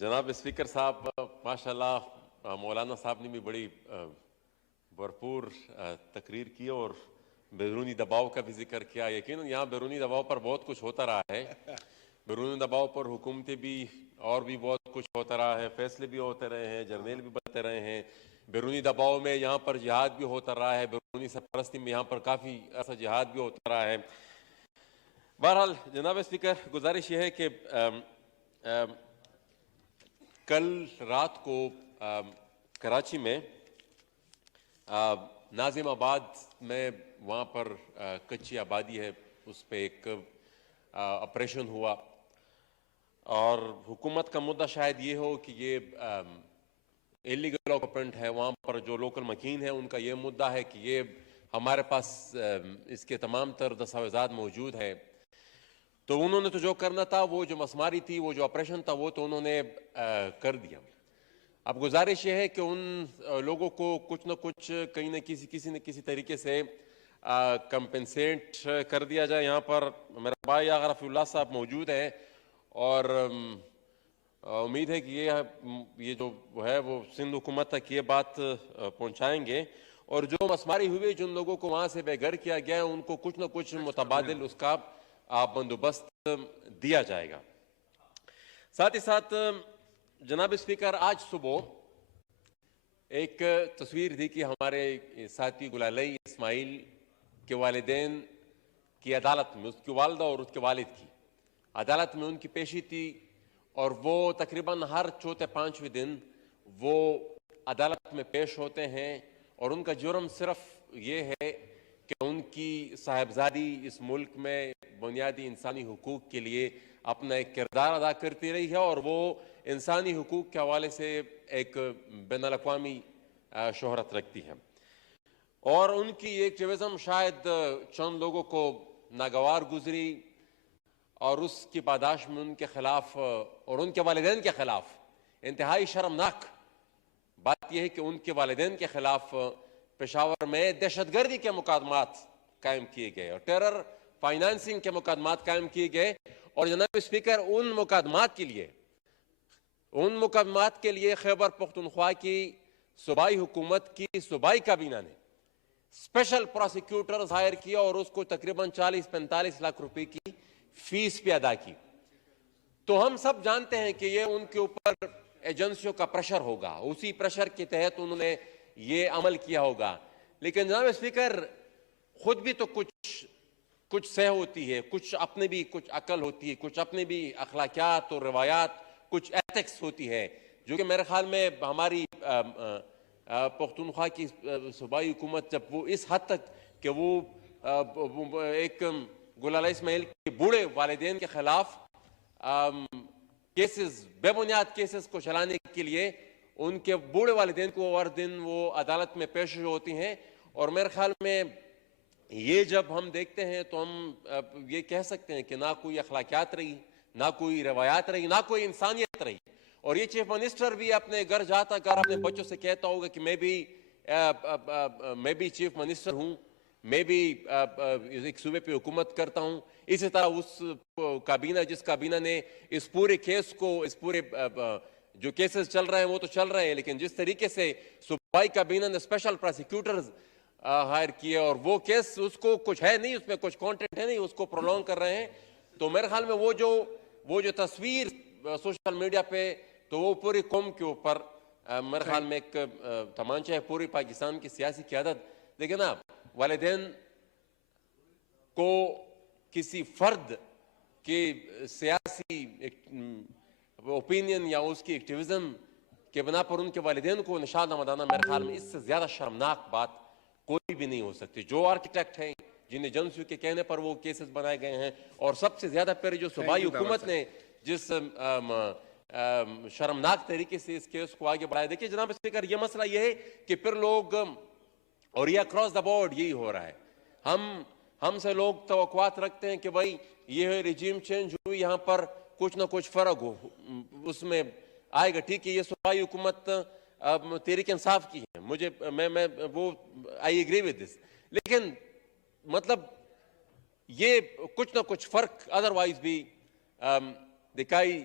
جناب اسپیکر صاحب ماشاءاللہ مولانا صاحب نے بھی بڑی بھرپور تقریر کی اور بیرونی دباؤ کا بھی ذکر کیا. یقیناً یہاں بیرونی دباؤ پر بہت کچھ ہوتا رہا ہے. بیرونی دباؤ پر حکومتیں بھی اور بھی بہت کچھ ہوتا رہا ہے, فیصلے بھی ہوتے رہے ہیں, جرنیل بھی بنتے رہے ہیں. بیرونی دباؤ میں یہاں پر جہاد بھی ہوتا رہا ہے, بیرونی سرپرستی میں یہاں پر کافی ایسا جہاد بھی ہوتا رہا ہے. بہرحال جناب اسپیکر, گزارش یہ ہے کہ کل رات کو کراچی میں ناظم آباد میں وہاں پر کچی آبادی ہے, اس پہ ایک آپریشن ہوا اور حکومت کا مدعا شاید یہ ہو کہ یہ ایلیگل آکوپینٹ ہے. وہاں پر جو لوکل مکین ہیں ان کا یہ مدعا ہے کہ یہ ہمارے پاس اس کے تمام تر دستاویزات موجود ہیں. تو انہوں نے تو جو کرنا تھا, وہ جو مسماری تھی, وہ جو آپریشن تھا, وہ تو انہوں نے کر دیا. اب گزارش یہ ہے کہ ان لوگوں کو کچھ نہ کچھ کہیں نہ کسی نہ کسی طریقے سے کمپنسیٹ کر دیا جائے. یہاں پر میرا بھائی آغا رفیع اللہ صاحب موجود ہیں اور امید ہے کہ یہ جو ہے وہ سندھ حکومت تک یہ بات پہنچائیں گے, اور جو مسماری ہوئی جن لوگوں کو وہاں سے بے گھر کیا گیا ان کو کچھ نہ کچھ متبادل اس کا بندوبست دیا جائے گا. ساتھ ہی ساتھ جناب اسپیکر, آج صبح ایک تصویر دی کہ ہمارے ساتھی گلالئی اسماعیل کے والدین کی عدالت میں, اس کی والدہ اور اس کے والد کی عدالت میں ان کی پیشی تھی, اور وہ تقریباً ہر چوتھے پانچویں دن وہ عدالت میں پیش ہوتے ہیں, اور ان کا جرم صرف یہ ہے کہ ان کی صاحبزادی اس ملک میں بنیادی انسانی حقوق کے لیے اپنا ایک کردار ادا کرتی رہی ہے, اور وہ انسانی حقوق کے حوالے سے ایک بین الاقوامی شہرت رکھتی ہے. اور ان کی یہ ایکٹیویزم شاید چند لوگوں کو ناگوار گزری, اور اس کی پاداش میں ان کے خلاف اور ان کے والدین کے خلاف انتہائی شرمناک بات یہ ہے کہ ان کے والدین کے خلاف پشاور میں دہشت گردی کے مقدمات قائم کیے گئے اور ٹیرر فائنانسنگ کے مقدمات قائم کیے گئے. اور جناب اسپیکر, ان مقدمات کے لیے خیبر پختونخوا کی صوبائی حکومت کی صوبائی کابینہ نے اسپیشل پروسیکیوٹر ہائر کیا اور اس کو تقریباً 40-45 لاکھ روپے کی فیس پہ ادا کی. تو ہم سب جانتے ہیں کہ یہ ان کے اوپر ایجنسیوں کا پریشر ہوگا, اسی پریشر کے تحت انہوں نے یہ عمل کیا ہوگا. لیکن جناب اسپیکر, خود بھی تو کچھ سہ ہوتی ہے, کچھ اپنے بھی کچھ عقل ہوتی ہے, کچھ اپنے بھی اخلاقیات اور روایات, کچھ ایتھکس ہوتی ہے, جو کہ میرے خیال میں ہماری پختونخوا کی صوبائی حکومت جب وہ اس حد تک کہ وہ ایک گلالئی اسماعیل کے بوڑھے والدین کے خلاف کیسز, بے بنیاد کیسز کو چلانے کے لیے ان کے بوڑھے والدین کو ہر دن وہ عدالت میں پیش ہوتی ہیں. اور میرے خیال میں یہ جب ہم دیکھتے ہیں تو ہم یہ کہہ سکتے ہیں کہ نہ کوئی اخلاقیات رہی, نہ کوئی روایات رہی, نہ کوئی انسانیت رہی. اور یہ چیف منسٹر بھی اپنے گھر جاتا کر اپنے بچوں سے کہتا ہوگا کہ میں بھی چیف منسٹر ہوں, میں بھی ایک صوبے پہ حکومت کرتا ہوں. اسی طرح اس کابینہ, جس کابینہ نے اس پورے کیس کو, اس پورے جو کیسز چل رہے ہیں وہ تو چل رہے ہیں, لیکن جس طریقے سے صوبائی کابینہ نے اسپیشل پروسیکیوٹرز ہائر کیے اور وہ کیس اس کو کچھ ہے نہیں, اس میں کچھ کانٹینٹ ہے نہیں, اس کو پرولونگ کر رہے ہیں. تو میرے خیال میں وہ جو تصویر سوشل میڈیا پہ, تو وہ پوری قوم کے اوپر میرے خیال میں ایک تمانچہ ہے پوری پاکستان کی سیاسی قیادت. لیکن اب والدین کو کسی فرد کی سیاسی اوپینین یا اس کی ایکٹیویزم کے بنا پر ان کے والدین کو نشانہ بنانا, میرے خیال میں اس سے زیادہ شرمناک بات کوئی بھی نہیں ہو سکتی. جو آرکیٹیکٹ ہیں جن ایجنسیوں کے کہنے پر وہ کیسز بنائے گئے ہیں, اور سب سے زیادہ پھر جو صوبائی حکومت نے جس شرمناک طریقے سے اس کیس کو آگے بڑھایا. دیکھیے جناب اسپیکر, یہ مسئلہ یہ ہے کہ پھر لوگ, اور یہ اکراس دا بورڈ یہی ہو رہا ہے, ہم سے لوگ توقعات رکھتے ہیں کہ بھائی یہ رجیم چینج ہوئی, یہاں پر کچھ نہ کچھ فرق ہو, اس میں آئے گا. ٹھیک ہے, یہ صوبائی حکومت تحریک انصاف کی ہے, میں وہ آئی ایگری ود دس, لیکن مطلب یہ کچھ نہ کچھ فرق ادروائز بھی دکھائی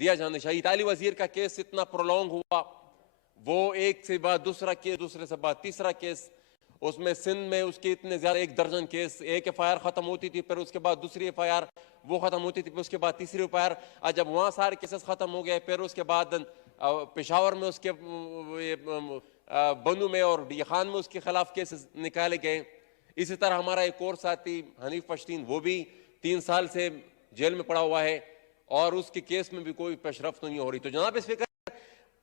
دیا جانا چاہیے. اطالوی وزیر کا کیس اتنا پرولونگ ہوا, وہ ایک سے بعد دوسرا کیس, دوسرے سے بعد تیسرا کیس, اس میں سندھ میں اس کے اتنے زیادہ 1 درجن کیس, ایک ایف آئی آر ختم ہوتی تھی, پھر اس کے بعد دوسری ایف آئی آر وہ ختم ہوتی تھی, پھر اس کے بعد تیسری ایف آئی آر. جب وہاں سارے کیسز ختم ہو گئے, پھر اس کے بعد پشاور میں اس کے بنو میں اور ڈی خان میں اس کے خلاف کیسز نکالے گئے. اسی طرح ہمارا ایک اور ساتھی حنیف پشتین, وہ بھی 3 سال سے جیل میں پڑا ہوا ہے اور اس کے کیس میں بھی کوئی پیش رفت نہیں ہو رہی. تو جناب اسپیکر,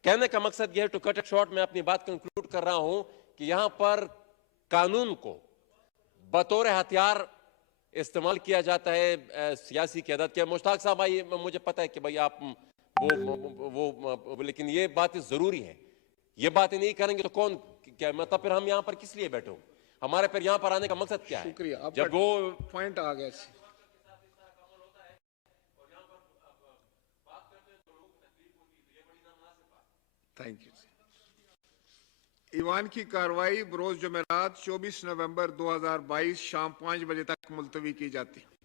کہنے کا مقصد یہ ہے, ٹو کٹ اٹ شارٹ, میں اپنی بات کنکلوڈ کر رہا ہوں کہ یہاں پر قانون کو بطور ہتھیار استعمال کیا جاتا ہے سیاسی قیادت کے. مشتاق صاحب, مجھے پتہ ہے کہ بھائی آپ وہ لیکن یہ باتیں ضروری ہیں. یہ باتیں نہیں کریں گے تو کون کیا مطلب, پھر ہم یہاں پر کس لیے بیٹھے ہوں؟ ہمارے پھر یہاں پر آنے کا مقصد کیا ہے؟ شکریہ, آپ جب وہ پوائنٹ آ گیا. Thank you. ایوان کی کارروائی بروز جمعرات 24 نومبر 2022 شام 5 بجے تک ملتوی کی جاتی ہے.